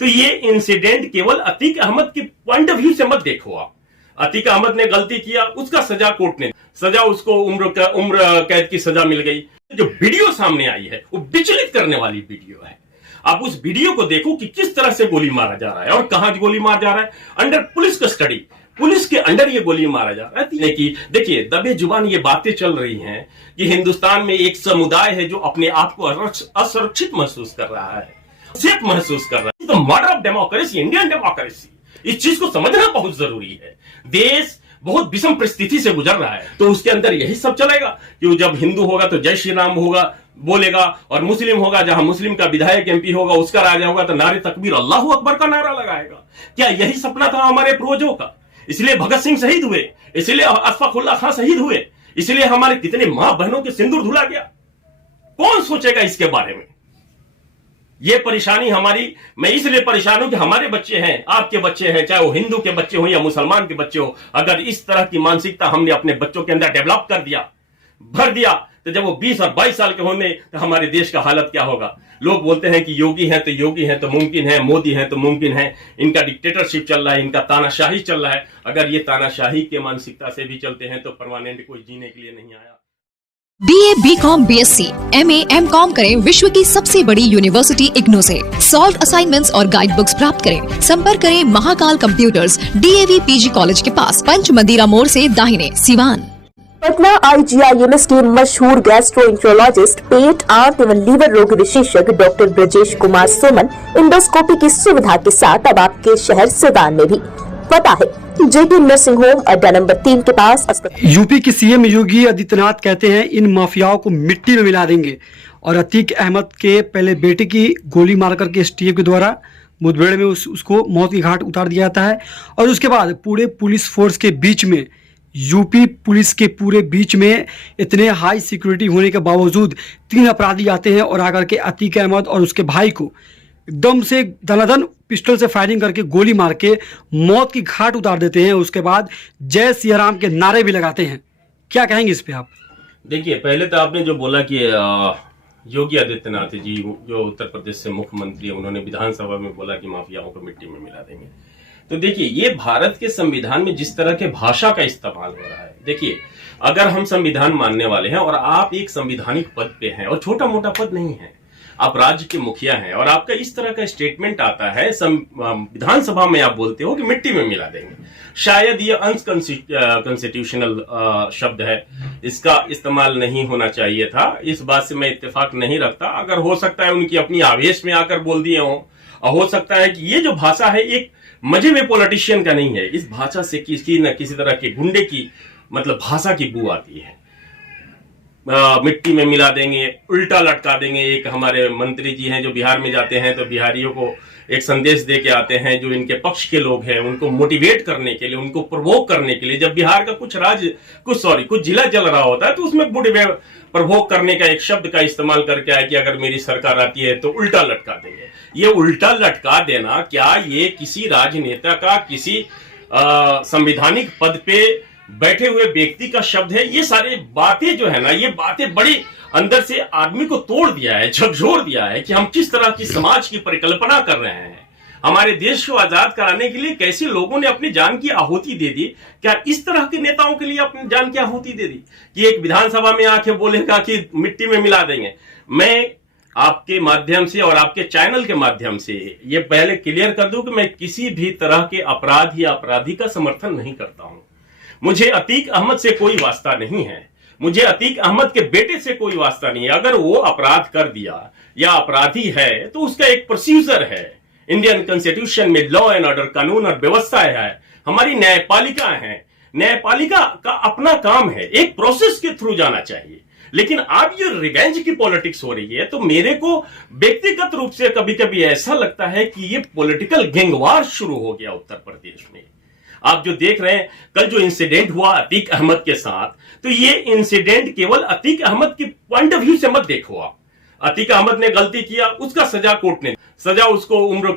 तो ये इंसिडेंट केवल अतीक अहमद के पॉइंट ऑफ व्यू से मत देखो आप। अतीक अहमद ने गलती किया, उसका सजा कोर्ट ने सजा, उसको उम्र कैद की सजा मिल गई। जो वीडियो सामने आई है वो विचलित करने वाली वीडियो है। आप उस वीडियो को देखो कि किस तरह से गोली मारा जा रहा है और कहां गोली मारा जा रहा है। अंडर पुलिस कस्टडी, पुलिस के अंडर ये गोली मारा जा रहा है। कि देखिए दबे जुबान ये बातें चल रही हैं कि हिंदुस्तान में एक समुदाय है जो अपने आप को असुरक्षित महसूस कर रहा है, सेफ महसूस कर रहा है। तो murder of democracy, Indian democracy, इस चीज को समझना बहुत जरूरी है। देश बहुत विषम परिस्थिति से गुजर रहा है, तो उसके अंदर यही सब चलेगा कि जब हिंदू होगा तो जय श्री राम होगा बोलेगा, और मुस्लिम होगा, जहां मुस्लिम का विधायक एमपी होगा उसका राजा होगा तो नारे तकबीर अल्लाहू अकबर का नारा लगाएगा। क्या यही सपना था हमारे पूर्वजों का? इसलिए भगत सिंह शहीद हुए, इसलिए अशफाकुल्ला खां शहीद हुए, इसलिए हमारे कितने मां बहनों के सिंदूर धुला गया। कौन सोचेगा इसके बारे में? ये परेशानी हमारी, मैं इसलिए परेशान हूं कि हमारे बच्चे हैं, आपके बच्चे हैं, चाहे वो हिंदू के बच्चे हो या मुसलमान के बच्चे हो, अगर इस तरह की मानसिकता हमने अपने बच्चों के अंदर डेवलप कर दिया, भर दिया, तो जब वो 20 और 22 साल के होंगे तो हमारे देश का हालत क्या होगा। लोग बोलते हैं कि योगी है तो मुमकिन है, मोदी है तो मुमकिन है, इनका डिक्टेटरशिप चल रहा है, इनका तानाशाही चल रहा है। अगर ये तानाशाही के मानसिकता से भी चलते हैं तो परमानेंट कोई जीने के लिए नहीं आया। BA, BCom, BSc, MA, MCom करें विश्व की सबसे बड़ी यूनिवर्सिटी इग्नू से। सॉल्व असाइनमेंट्स और गाइड बुक्स प्राप्त करें। संपर्क करें Mahakal computers, DAV PG college के पास, पंच मंदिरा मोड़ से दाहिने, सिवान। पटना IGIMS के मशहूर गैस्ट्रोएंट्रोलॉजिस्ट, पेट, आंत एवं लीवर रोग विशेषज्ञ डॉक्टर ब्रजेश कुमार सोमन इंडोस्कोपी की सुविधा के साथ अब आपके शहर सिवान में भी। पता है JT नर्सिंग होम, अड्डा नंबर 3 के पास। यूपी के CM योगी आदित्यनाथ कहते हैं इन माफियाओं को मिट्टी में मिला देंगे। और अतीक अहमद के पहले बेटे की गोली मारकर के STF के द्वारा मुठभेड़ में उसको मौत की घाट उतार दिया जाता है। और उसके बाद पूरे पुलिस फोर्स के बीच में, यूपी पुलिस के पूरे बीच में इतने हाई सिक्योरिटी होने के बावजूद 3 अपराधी आते हैं और आकर के अतीक अहमद और उसके भाई को एकदम से धनाधन पिस्टल से फायरिंग करके गोली मार के मौत की घाट उतार देते हैं। उसके बाद जय सिया राम के नारे भी लगाते हैं। क्या कहेंगे इस पे आप? देखिए, पहले तो आपने जो बोला कि योगी आदित्यनाथ जी जो उत्तर प्रदेश से मुख्यमंत्री है, उन्होंने विधानसभा में बोला कि माफियाओं को मिट्टी में मिला देंगे। तो देखिए, ये भारत के संविधान में जिस तरह के भाषा का इस्तेमाल हो रहा है, देखिए अगर हम संविधान मानने वाले हैं और आप एक संवैधानिक पद पे हैं, और छोटा मोटा पद नहीं है, आप राज्य के मुखिया हैं, और आपका इस तरह का स्टेटमेंट आता है विधानसभा में, आप बोलते हो कि मिट्टी में मिला देंगे, शायद ये अनकॉन्स्टिट्यूशनल शब्द है, इसका इस्तेमाल नहीं होना चाहिए था। इस बात से मैं इत्तेफाक नहीं रखता। अगर हो सकता है उनकी अपनी आवेश में आकर बोल दिए हों, और हो सकता है कि ये जो भाषा है एक मजे में पॉलिटिशियन का नहीं है। इस भाषा से किसी न किसी तरह के गुंडे की मतलब भाषा की बू आती है। मिट्टी में मिला देंगे, उल्टा लटका देंगे। एक हमारे मंत्री जी हैं जो बिहार में जाते हैं तो बिहारियों को एक संदेश दे के आते हैं, जो इनके पक्ष के लोग हैं उनको मोटिवेट करने के लिए, उनको प्रवोक करने के लिए। जब बिहार का कुछ जिला जल रहा होता है तो उसमें प्रवोक करने का एक शब्द का इस्तेमाल करके आए कि अगर मेरी सरकार आती है तो उल्टा लटका देंगे। ये उल्टा लटका देना, क्या ये किसी राजनेता का किसी संवैधानिक पद पे बैठे हुए व्यक्ति का शब्द है? ये सारी बातें जो है ना, ये बातें बड़ी अंदर से आदमी को तोड़ दिया है, झकझोर दिया है कि हम किस तरह की समाज की परिकल्पना कर रहे हैं। हमारे देश को आजाद कराने के लिए कैसे लोगों ने अपनी जान की आहुति दे दी। क्या इस तरह के नेताओं के लिए अपनी जान की आहुति दे दी कि एक विधानसभा में आके बोलेगा कि मिट्टी में मिला देंगे? मैं आपके माध्यम से और आपके चैनल के माध्यम से ये पहले क्लियर कर दूं कि मैं किसी भी तरह के अपराध या अपराधी का समर्थन नहीं करता हूं। मुझे अतीक अहमद से कोई वास्ता नहीं है, मुझे अतीक अहमद के बेटे से कोई वास्ता नहीं है। अगर वो अपराध कर दिया या अपराधी है तो उसका एक प्रोसीजर है। इंडियन कॉन्स्टिट्यूशन में लॉ एंड ऑर्डर, कानून और व्यवस्था है। हमारी न्यायपालिका है, न्यायपालिका का अपना काम है, एक प्रोसेस के थ्रू जाना चाहिए। लेकिन अब ये रिवेंज की पॉलिटिक्स हो रही है तो मेरे को व्यक्तिगत रूप से कभी कभी ऐसा लगता है कि ये पॉलिटिकल गैंगवार शुरू हो गया उत्तर प्रदेश में। आप जो देख रहे हैं, कल जो इंसिडेंट हुआ अतीक अहमद के साथ, तो ये इंसिडेंट केवल अतीक अहमद के पॉइंट ऑफ व्यू से मत देखो आप। अतीक अहमद ने गलती किया, उसका सजा कोर्ट ने सजा, उसको उम्र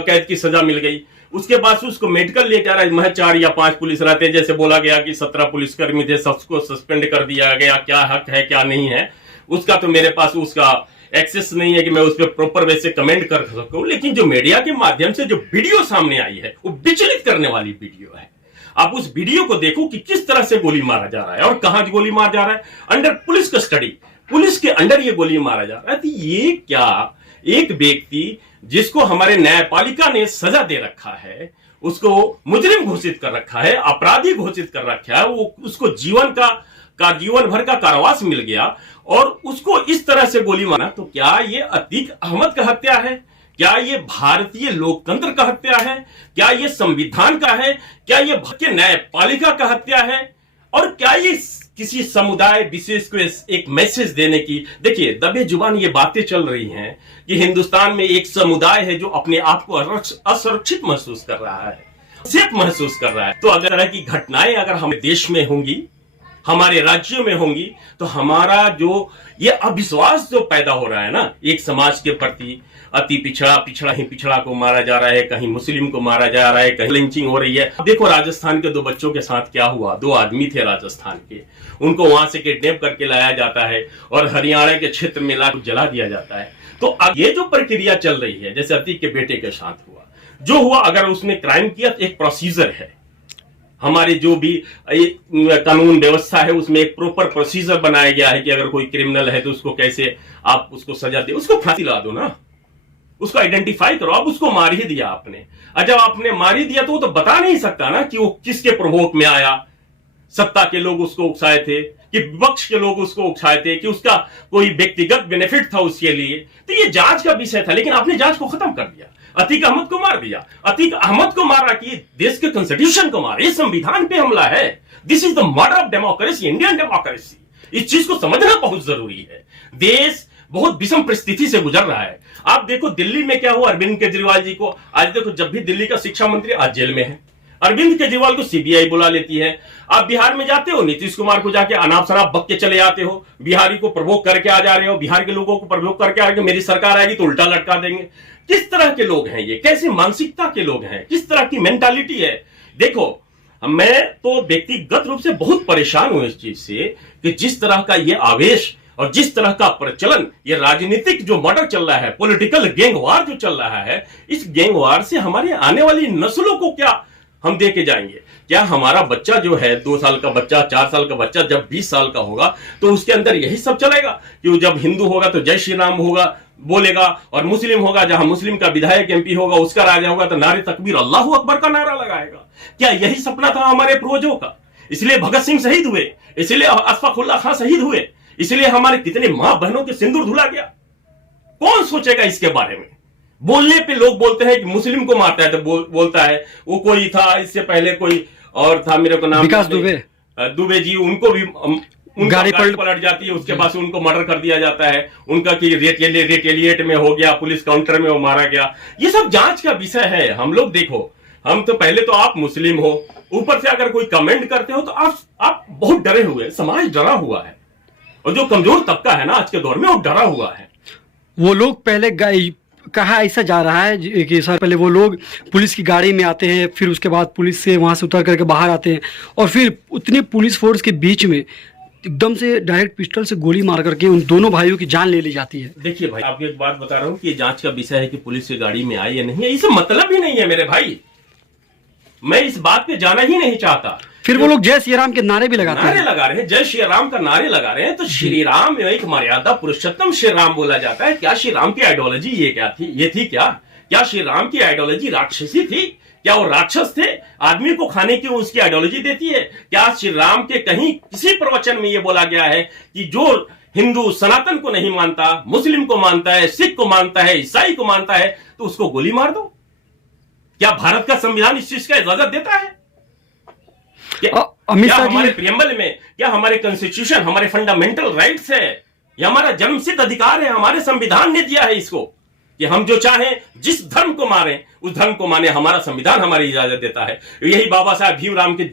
कैद की सजा मिल गई। उसके बाद उसको मेडिकल ले जा रहा है, महज 4 या 5 पुलिस रहते हैं, जैसे बोला गया कि 17 पुलिसकर्मी थे, सबको सस्पेंड कर दिया गया। क्या हक है क्या नहीं है उसका तो मेरे पास उसका एक्सेस नहीं है कि मैं उस पर प्रॉपर वे से कमेंट कर सकूं, लेकिन जो मीडिया के माध्यम से जो वीडियो सामने आई है वो विचलित करने वाली वीडियो है। आप उस वीडियो को देखो कि किस तरह से गोली मारा जा रहा है और कहां गोली मारा जा रहा है। अंडर पुलिस कस्टडी, पुलिस के अंडर ये गोली मारा जा रहा है। तो ये क्या एक व्यक्ति जिसको हमारे न्यायपालिका ने सजा दे रखा है, उसको मुजरिम घोषित कर रखा है, अपराधी घोषित कर रखा है, वो उसको जीवन भर का कारावास मिल गया और उसको इस तरह से गोली मारा, तो क्या ये अतीक अहमद का हत्या है? क्या ये भारतीय लोकतंत्र का हत्या है? क्या ये संविधान का है? क्या ये भारतीय न्यायपालिका का हत्या है? और क्या ये किसी समुदाय विशेष को एक मैसेज देने की, देखिए दबे जुबान ये बातें चल रही हैं कि हिंदुस्तान में एक समुदाय है जो अपने आप को असुरक्षित महसूस कर रहा है, सेफ महसूस कर रहा है। तो अगर तरह की घटनाएं अगर हमारे देश में होंगी, हमारे राज्यों में होंगी, तो हमारा जो ये अविश्वास जो पैदा हो रहा है ना एक समाज के प्रति, अति पिछड़ा ही पिछड़ा को मारा जा रहा है, कहीं मुस्लिम को मारा जा रहा है, कहीं लिंचिंग हो रही है। देखो राजस्थान के 2 बच्चों के साथ क्या हुआ, 2 आदमी थे राजस्थान के, उनको वहां से किडनैप करके लाया जाता है और हरियाणा के क्षेत्र में लाकर जला दिया जाता है। तो अब ये जो प्रक्रिया चल रही है, जैसे अतीक के बेटे के साथ हुआ, जो हुआ, अगर उसने क्राइम किया तो एक प्रोसीजर है, हमारी जो भी कानून व्यवस्था है उसमें एक प्रॉपर प्रोसीजर बनाया गया है कि अगर कोई क्रिमिनल है तो उसको कैसे आप उसको सजा दे, उसको फांसी ला दो ना, उसको आइडेंटिफाई करो। अब उसको मार ही दिया आपने, और जब आपने मार ही दिया तो वो तो बता नहीं सकता ना कि वो किसके प्रभोग में आया, सत्ता के लोग उसको उकसाए थे कि विपक्ष के लोग उसको उकसाए थे कि उसका कोई व्यक्तिगत बेनिफिट था उसके लिए। तो ये जांच का विषय था, लेकिन आपने जांच को खत्म कर दिया, अतीक अहमद को मार दिया। अतीक अहमद को मारा कि देश के कॉन्स्टिट्यूशन को मारा, ये संविधान पे हमला है। This is the murder of democracy, Indian democracy. इस चीज को समझना बहुत जरूरी है। देश बहुत विषम परिस्थिति से गुजर रहा है। आप देखो दिल्ली में क्या हुआ, अरविंद केजरीवाल जी को आज देखो, जब भी दिल्ली का शिक्षा मंत्री आज जेल में है, अरविंद केजरीवाल को सीबीआई बुला लेती है। आप बिहार में जाते हो, नीतीश कुमार को जाके अनाप शनाप बक के चले आते हो, बिहारी को प्रवोक करके आ जा रहे हो, बिहार के लोगों को प्रवोक करके आ रहे हो, मेरी सरकार आएगी तो उल्टा लटका देंगे। किस तरह के लोग हैं ये, कैसी मानसिकता के लोग हैं, किस तरह की मेंटालिटी है। देखो मैं तो व्यक्तिगत रूप से बहुत परेशान हूं इस चीज से कि जिस तरह का ये आवेश और जिस तरह का प्रचलन, ये राजनीतिक जो मर्डर चल रहा है, पॉलिटिकल गैंगवार जो चल रहा है, इस गैंगवार से हमारे आने वाली नस्लों को क्या हम दे के जाएंगे? क्या हमारा बच्चा जो है 2 साल का बच्चा, 4 साल का बच्चा जब 20 साल का होगा तो उसके अंदर यही सब चलेगा कि वो जब हिंदू होगा तो जय श्री राम होगा बोलेगा, और मुस्लिम होगा, जहां मुस्लिम का विधायक एमपी होगा उसका राजा होगा तो नारे तकबीर अल्लाहू अकबर का नारा लगाएगा? क्या यही सपना था हमारे पूर्वजों का? इसलिए भगत सिंह शहीद हुए, इसलिए अशफाकुल्ला खां शहीद हुए, इसलिए हमारे कितने मां बहनों के सिंदूर धुला गया। कौन सोचेगा इसके बारे में? बोलने पे लोग बोलते हैं कि मुस्लिम को मारता है, तो बोलता है वो कोई था, इससे पहले कोई और था, मेरे को नाम विकास दुबे जी, उनको भी गाड़ी पलट जाती है, उसके बाद उनको मर्डर कर दिया जाता है, उनका कि रेटेलिएट में हो गया, पुलिस काउंटर में वो मारा गया। ये सब जांच का विषय है। हम लोग देखो, हम तो पहले तो आप मुस्लिम हो, ऊपर से अगर कोई कमेंट करते हो तो आप बहुत डरे हुए, समाज डरा हुआ है, और जो कमजोर तबका है ना आज के दौर में वो डरा हुआ है। वो लोग पहले कहा ऐसा जा रहा है कि सर पहले वो लोग पुलिस की गाड़ी में आते हैं, फिर उसके बाद पुलिस से वहां से उतर करके बाहर आते हैं, और फिर उतनी पुलिस फोर्स के बीच में एकदम से डायरेक्ट पिस्टल से गोली मार करके उन दोनों भाइयों की जान ले ली जाती है। देखिए भाई, आपको एक बात बता रहा हूँ कि ये जांच का विषय है कि पुलिस की गाड़ी में आई या नहीं है, इसे मतलब ही नहीं है मेरे भाई। मैं इस बात पे जाना ही नहीं चाहता। फिर वो लोग जय श्री राम के नारे भी लगाते हैं, नारे लगा रहे हैं, जय श्री राम का नारे लगा रहे हैं। तो श्री राम एक मर्यादा पुरुषोत्तम श्री राम बोला जाता है। क्या श्री राम की आइडियोलॉजी ये क्या थी? ये थी क्या श्री राम की आइडियोलॉजी राक्षसी थी? क्या वो राक्षस थे? आदमी को खाने की उसकी आइडियोलॉजी देती है? क्या श्री राम के कहीं किसी प्रवचन में ये बोला गया है कि जो हिंदू सनातन को नहीं मानता, मुस्लिम को मानता है, सिख को मानता है, ईसाई को मानता है, तो उसको गोली मार दो? क्या भारत का संविधान इस चीज का इजाजत देता है? क्या हमारे प्रियम्बल में, क्या हमारे कॉन्स्टिट्यूशन, हमारे फंडामेंटल राइट्स है, यह हमारा जन्मसिद्ध अधिकार है, हमारे संविधान ने दिया है इसको कि हम जो चाहें जिस धर्म को मारें उस धर्म को माने, हमारा संविधान हमारी इजाजत देता है। यही बाबा साहब भीमराव के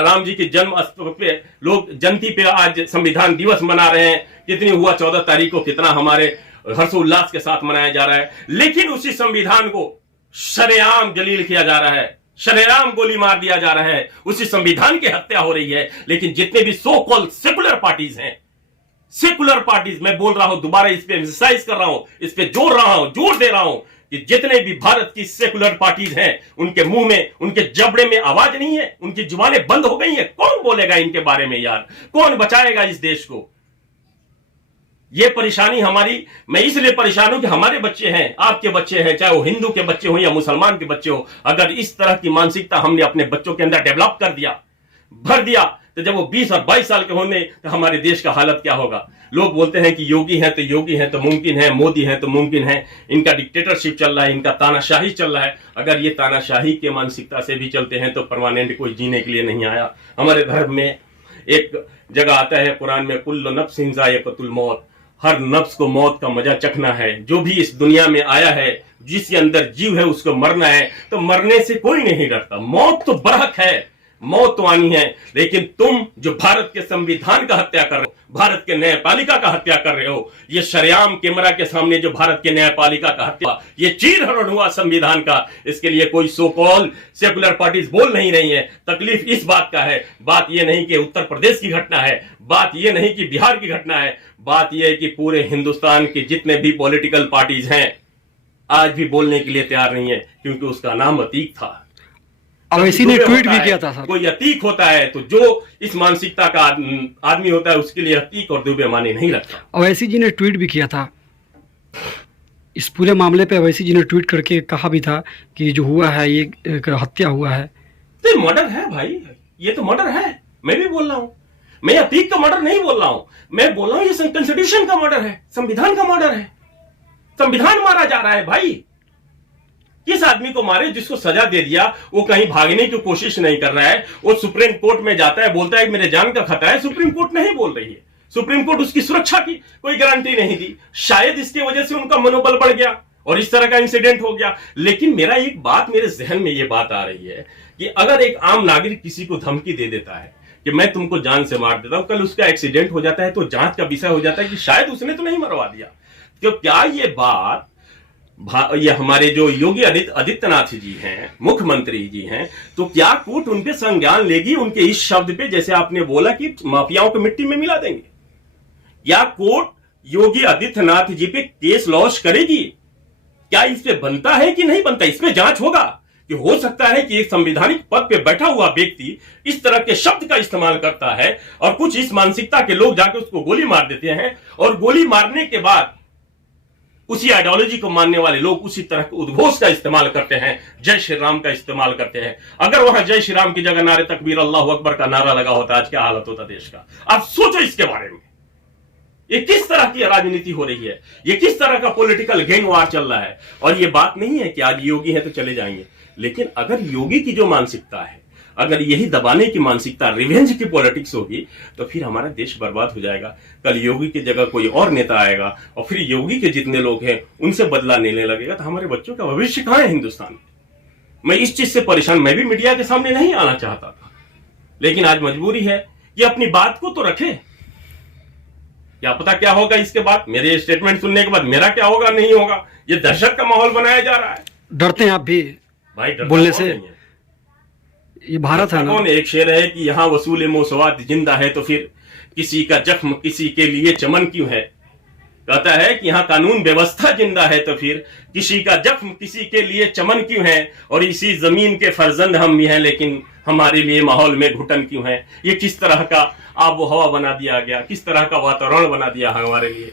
राम जी के जन्म पे लोग जयंती पे आज संविधान दिवस मना रहे हैं। कितनी हुआ 14 तारीख को, कितना हमारे हर्षोल्लास के साथ मनाया जा रहा है, लेकिन उसी संविधान को शरेआम जलील किया जा रहा है, शरेआम गोली मार दिया जा रहा है, उसी संविधान की हत्या हो रही है। लेकिन जितने भी सो कॉल्ड सेकुलर पार्टीज हैं, सेकुलर पार्टीज, मैं बोल रहा हूं, दोबारा इस पे एम्फसाइज कर रहा हूं, इस पे जोर दे रहा हूं कि जितने भी भारत की सेकुलर पार्टीज हैं, उनके मुंह में, उनके जबड़े में आवाज नहीं है, उनकी जुबानें बंद हो गई हैं। कौन बोलेगा इनके बारे में यार? कौन बचाएगा इस देश को? ये परेशानी हमारी, मैं इसलिए परेशान हूं कि हमारे बच्चे हैं, आपके बच्चे हैं, चाहे वो हिंदू के बच्चे हो या मुसलमान के बच्चे हो, अगर इस तरह की मानसिकता हमने अपने बच्चों के अंदर डेवलप कर दिया, भर दिया, तो जब वो 20 और 22 साल के होने, तो हमारे देश का हालत क्या होगा? लोग बोलते हैं कि योगी है तो मुमकिन है, मोदी है तो मुमकिन है, इनका डिक्टेटरशिप चल रहा है, इनका तानाशाही चल रहा है। अगर ये तानाशाही के मानसिकता से भी चलते हैं तो परमानेंट कोई जीने के लिए नहीं आया। हमारे धर्म में एक जगह आता है कुरान में, कुल्लु नफ्सिन ज़ाइक़तुल मौत, हर नफ्स को मौत का मजा चखना है। जो भी इस दुनिया में आया है, जिसके अंदर जीव है, उसको मरना है। तो मरने से कोई नहीं डरता, मौत तो बरहक है, मौत तो आनी है। लेकिन तुम जो भारत के संविधान का हत्या कर रहे हो, भारत के न्यायपालिका का हत्या कर रहे हो, ये शरेआम कैमरा के सामने जो भारत के न्यायपालिका का हत्या, ये चीरहरण हुआ संविधान का, इसके लिए कोई सो कॉल सेकुलर पार्टीज बोल नहीं रही है। तकलीफ इस बात का है, बात ये नहीं कि उत्तर प्रदेश की घटना है, बात ये नहीं कि बिहार की घटना है, बात यह है कि पूरे हिंदुस्तान के जितने भी पॉलिटिकल पार्टीज हैं आज भी बोलने के लिए तैयार नहीं है, क्योंकि उसका नाम अतीक था। अवैसी ने ट्वीट भी किया था सर। कोई अतीक होता है तो जो इस मानसिकता का आदमी होता है, उसके लिए अतीक और दुबे माने नहीं लगता। अवैसी जी ने ट्वीट भी किया था इस पूरे मामले पे। अवैसी जी ने ट्वीट करके कहा भी था कि जो हुआ है ये एक हत्या हुआ है। तो मर्डर है भाई, ये तो मर्डर है। मैं भी बोल रहा हूं, मैं अतीक का मर्डर नहीं बोल रहा हूं, मैं बोल रहा हूं ये कॉन्स्टिट्यूशन का मर्डर है, संविधान का मर्डर है। संविधान मारा जा रहा है भाई। किस आदमी को मारे जिसको सजा दे दिया, वो कहीं भागने की कोशिश नहीं कर रहा है, वो सुप्रीम कोर्ट में जाता है, बोलता है मेरे जान का खतरा है, सुप्रीम कोर्ट नहीं बोल रही है, सुप्रीम कोर्ट उसकी सुरक्षा की कोई गारंटी नहीं दी। शायद इसकी वजह से उनका मनोबल बढ़ गया और इस तरह का इंसिडेंट हो गया। लेकिन मेरा एक बात, मेरे जहन में ये बात आ रही है कि अगर एक आम नागरिक किसी को धमकी दे देता है कि मैं तुमको जान से मार देता हूं, कल उसका एक्सीडेंट हो जाता है तो जांच का विषय हो जाता है कि शायद उसने तो नहीं मरवा दिया। तो क्या ये बात, ये हमारे जो योगी आदित्यनाथ जी हैं, मुख्यमंत्री जी हैं, तो क्या कोर्ट उन पे संज्ञान लेगी उनके इस शब्द पे, जैसे आपने बोला कि माफियाओं को मिट्टी में मिला देंगे? क्या कोर्ट योगी आदित्यनाथ जी पे केस लॉन्च करेगी? क्या इस पे बनता है कि नहीं बनता? इसमें जांच होगा कि हो सकता है कि एक संवैधानिक पद पे बैठा हुआ व्यक्ति इस तरह के शब्द का इस्तेमाल करता है और कुछ इस मानसिकता के लोग जाके उसको गोली मार देते हैं, और गोली मारने के बाद उसी आइडियोलॉजी को मानने वाले लोग उसी तरह के उद्घोष का इस्तेमाल करते हैं, जय श्री राम का इस्तेमाल करते हैं। अगर वहां जय श्री राम की जगह नारे तकबीर अल्लाह अकबर का नारा लगा होता, आज क्या हालत होता देश का? आप सोचो इसके बारे में। ये किस तरह की राजनीति हो रही है, ये किस तरह का पॉलिटिकल गैंग वार चल रहा है। और ये बात नहीं है कि आज योगी है तो चले जाएंगे, लेकिन अगर योगी की जो मानसिकता है, अगर यही दबाने की मानसिकता, रिवेंज की पॉलिटिक्स होगी, तो फिर हमारा देश बर्बाद हो जाएगा। कल योगी की जगह कोई और नेता आएगा और फिर योगी के जितने लोग हैं उनसे बदला लेने लगेगा, तो हमारे बच्चों का भविष्य कहां है हिंदुस्तान में? मैं इस चीज से परेशान, मैं भी मीडिया के सामने नहीं आना चाहता था, लेकिन आज मजबूरी है कि अपनी बात को तो रखे। क्या पता क्या होगा इसके बाद, मेरे स्टेटमेंट सुनने के बाद मेरा क्या होगा नहीं होगा। ये दहशत का माहौल बनाया जा रहा है। डरते हैं आप भी भाई बोलने से? ये भारत है ना। कौन, एक शेर है कि यहाँ वसूल मोसवाद जिंदा है, तो फिर किसी का जख्म किसी के लिए चमन क्यों है। कहता है कि यहाँ कानून व्यवस्था जिंदा है, तो फिर किसी का जख्म किसी के लिए चमन क्यों है। और इसी जमीन के फर्जंद हम भी हैं, लेकिन हमारे लिए माहौल में घुटन क्यों है। ये किस तरह का आबो हवा बना दिया गया, किस तरह का वातावरण बना दिया है हमारे लिए,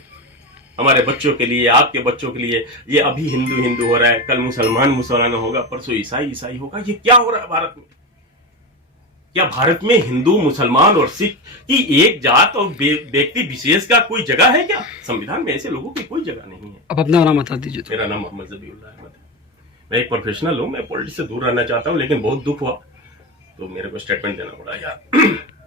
हमारे बच्चों के लिए, आपके बच्चों के लिए। ये अभी हिंदू हिंदू हो रहा है, कल मुसलमान मुसलमान होगा, परसों ईसाई ईसाई होगा। ये क्या हो रहा है भारत में? क्या भारत में हिंदू मुसलमान और सिख की एक जात और व्यक्ति विशेष का कोई जगह है क्या? संविधान में ऐसे लोगों की कोई जगह नहीं है। अब अपना नाम बता दीजिए। मेरा नाम मोहम्मद ज़बीउल्लाह अहमद है। मैं एक प्रोफेशनल हूँ, मैं पॉलिटिक्स से दूर रहना चाहता हूँ, लेकिन बहुत दुख हुआ तो मेरे को स्टेटमेंट देना पड़ा यार।